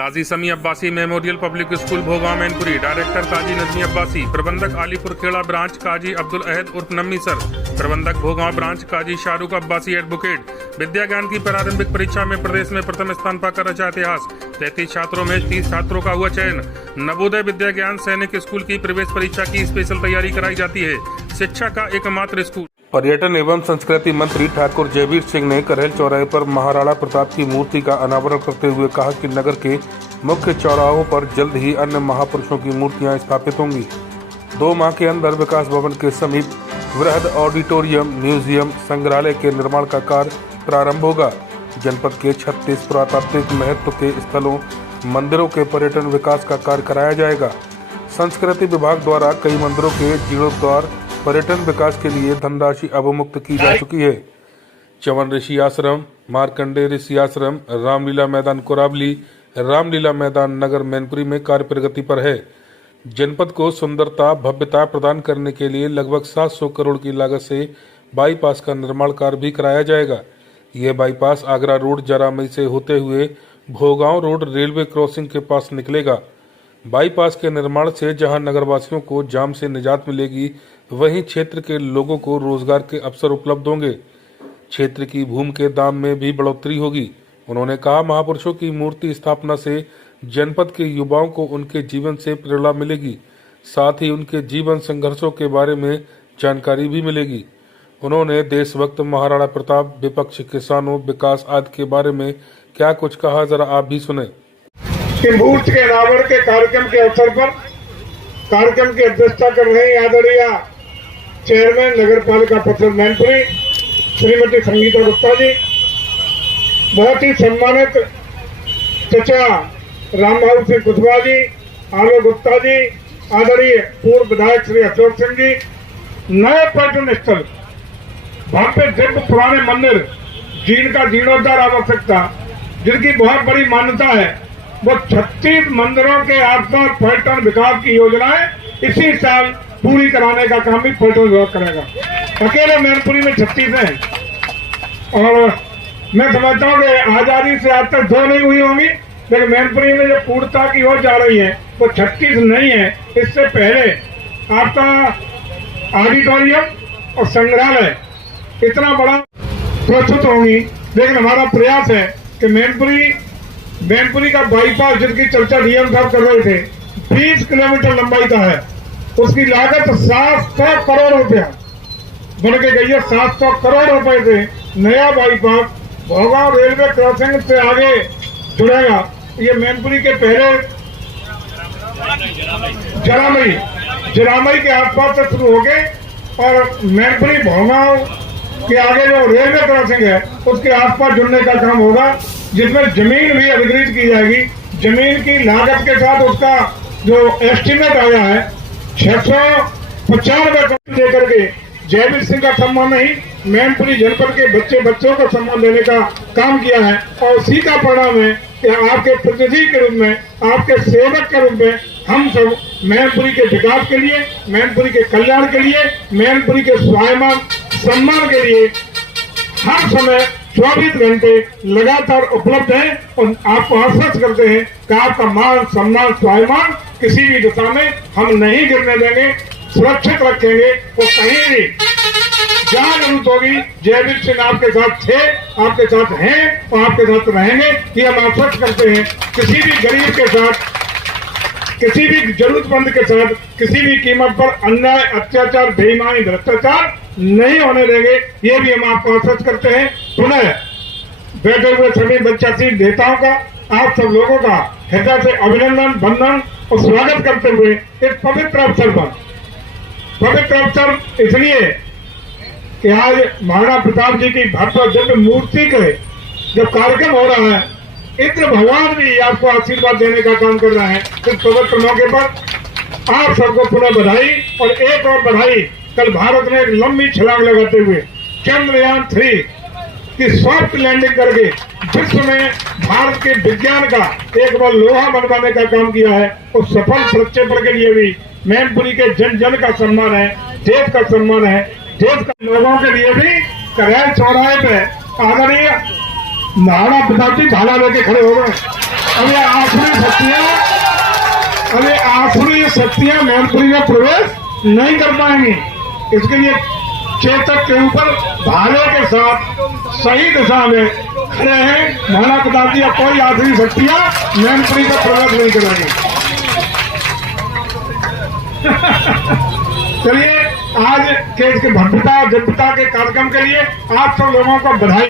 काजी Sami Abbasi memorial public school Bhogaon Mainpuri. Director Qazi Najmi Abbasi. प्रबंधक Alipur Kheda branch Qazi Abdul Ahad उर्फ Nammi sir. प्रबंधक भोगांव ब्रांच काजी शाहरुख अब्बासी एडवोकेट। विद्या ज्ञान की प्रारंभिक परीक्षा में प्रदेश में प्रथम स्थान पाकर रचा इतिहास। 33 छात्रों में 30 छात्रों का हुआ चयन। नवोदय विद्या ज्ञान सैनिक स्कूल की प्रवेश परीक्षा की स्पेशल तैयारी कराई जाती है। शिक्षा का एकमात्र स्कूल। पर्यटन एवं संस्कृति मंत्री ठाकुर जयवीर सिंह ने करहेल चौराहे पर महाराणा प्रताप की मूर्ति का अनावरण करते हुए कहा कि नगर के मुख्य चौराहों पर जल्द ही अन्य महापुरुषों की मूर्तियां स्थापित होंगी। 2 माह के अंदर विकास भवन के समीप वृहद ऑडिटोरियम, म्यूजियम, संग्रहालय के निर्माण का कार्य प्रारंभ होगा। जनपद के 36 पुरातात्विक महत्व के स्थलों, मंदिरों के पर्यटन विकास का कार्य कराया जाएगा। संस्कृति विभाग द्वारा कई मंदिरों के जीर्णोद्धार पर्यटन विकास के लिए धनराशि अवमुक्त की जा चुकी है। चवन ऋषि आश्रम, मार्कंडेय ऋषि आश्रम, रामलीला मैदान कोरावली, रामलीला मैदान नगर मैनपुरी में कार्य प्रगति पर है। जनपद को सुंदरता, भव्यता प्रदान करने के लिए लगभग 700 करोड़ की लागत से बाईपास का निर्माण कार्य भी कराया जाएगा। यह बाईपास आगरा रोड जरामई से होते हुए भोगांव रोड रेलवे क्रॉसिंग के पास निकलेगा। बाईपास के निर्माण से जहां नगरवासियों को जाम से निजात मिलेगी, वहीं क्षेत्र के लोगों को रोजगार के अवसर उपलब्ध होंगे। क्षेत्र की भूमि के दाम में भी बढ़ोतरी होगी। उन्होंने कहा, महापुरुषों की मूर्ति स्थापना से जनपद के युवाओं को उनके जीवन से प्रेरणा मिलेगी, साथ ही उनके जीवन संघर्षों के बारे में जानकारी भी मिलेगी। उन्होंने देशभक्त महाराणा प्रताप, विपक्ष, किसानों, विकास आदि के बारे में क्या कुछ कहा, जरा आप भी सुने। मूर्ति के अनावरण के कार्यक्रम के अवसर पर कार्यक्रम की अध्यक्षता कर रहे आदरणीय चेयरमैन नगर पालिका परिषद मैनपुरी श्रीमती संगीता गुप्ता जी, बहुत ही सम्मानित चचा रामभाऊ सिंह कुशवाहा जी, आलोक गुप्ता जी, आदरणीय पूर्व विधायक श्री अशोक सिंह जी, नए पर्यटन स्थल भव्य दिव्य पुराने मंदिर जिनका जीर्णोद्धार आवश्यकता, जिनकी बहुत बड़ी मान्यता है, वो 36 मंदिरों के आसपास पर्यटन विकास की योजनाएं इसी साल पूरी कराने का काम भी पर्यटन विभाग करेगा। अकेले मैनपुरी में 36 हैं और मैं समझता हूँ कि आजादी से आज तक 2 नहीं हुई होंगी, लेकिन मैनपुरी में जो पूर्णता की ओर जा रही है वो 36 नहीं है। इससे पहले आपका ऑडिटोरियम और संग्रहालय इतना बड़ा प्रस्तुत होंगी, लेकिन हमारा प्रयास है कि मैनपुरी का बाईपास जिसकी चर्चा डीएम साहब कर रहे थे, 20 किलोमीटर लंबाई का है, उसकी लागत 700 करोड़ रुपया बन के गई है। 700 करोड़ रुपए से नया बाईपास भोगांव रेलवे क्रॉसिंग से आगे जुड़ेगा। ये मैनपुरी के पहले जरामई के आसपास से शुरू हो गए और मैनपुरी भोगांव के आगे जो रेलवे क्रॉसिंग है उसके आसपास जुड़ने का काम होगा, जिसमें जमीन भी अधिग्रहित की जाएगी। जमीन की लागत के साथ उसका जो एस्टीमेट आया है 695 करोड़ देकर के जयवीर सिंह का सम्मान नहीं, मैनपुरी जनपद के बच्चों को सम्मान देने का काम किया है। और उसी का परिणाम है कि आपके प्रतिनिधि के रूप में, आपके सेवक के रूप में हम सब मैनपुरी के विकास के लिए, मैनपुरी के कल्याण के लिए, मैनपुरी के स्वाभिमान सम्मान के लिए हर समय 24 घंटे लगातार उपलब्ध है और आपको आश्वस्त करते हैं कि आपका मान, सम्मान, स्वाभिमान किसी भी दिशा में हम नहीं गिरने देंगे, सुरक्षित रखेंगे। वो कहीं भी जहां जरूरत होगी जयवीर सिंह आपके साथ थे, आपके साथ हैं और आपके साथ रहेंगे, ये हम आश्वस्त करते हैं। किसी भी गरीब के साथ, किसी भी जरूरतमंद के साथ किसी भी कीमत पर अन्याय, अत्याचार, बेईमानी, भ्रष्टाचार नहीं होने देंगे, ये भी हम आपको आश्वस्त करते हैं। पुनः बैठे हुए सभी पंचायती नेताओं का, आप सब लोगों का हृदय से अभिनंदन, वंदन और स्वागत करते हुए इस पवित्र अवसर पर, पवित्र अवसर इसलिए कि आज महाराणा प्रताप जी की भव्य दिव्य मूर्ति के जो कार्यक्रम हो रहा है, इंद्र भगवान भी आपको आशीर्वाद देने का काम कर रहा है। इस पवित्र मौके पर आप सबको पुनः बधाई और एक और बधाई। कल भारत ने एक लंबी छलांग लगाते हुए चंद्रयान 3 की सॉफ्ट लैंडिंग करके विश्व में भारत के विज्ञान का एक बार लोहा बनवाने का काम किया है। उस सफल प्रक्षेपण के लिए भी मैनपुरी के जन जन का सम्मान है, देश का सम्मान है। देश के लोगों के लिए भी करहेल चौराहे पे आदरणीय महाराणा प्रताप जी भाला लेके खड़े हो गए। अब ये आसुरी शक्तियां मैनपुरी में प्रवेश नहीं कर पाएंगी। इसके लिए चेतक के ऊपर भाले के साथ सही दिशा में खड़े हैं। महाराणा प्रताप जी, कोई आसुरी शक्तियां मैनपुरी का प्रवेश नहीं करेंगी। चलिए, आज के इसके भव्यता के कार्यक्रम के लिए आप सब लोगों को बधाई।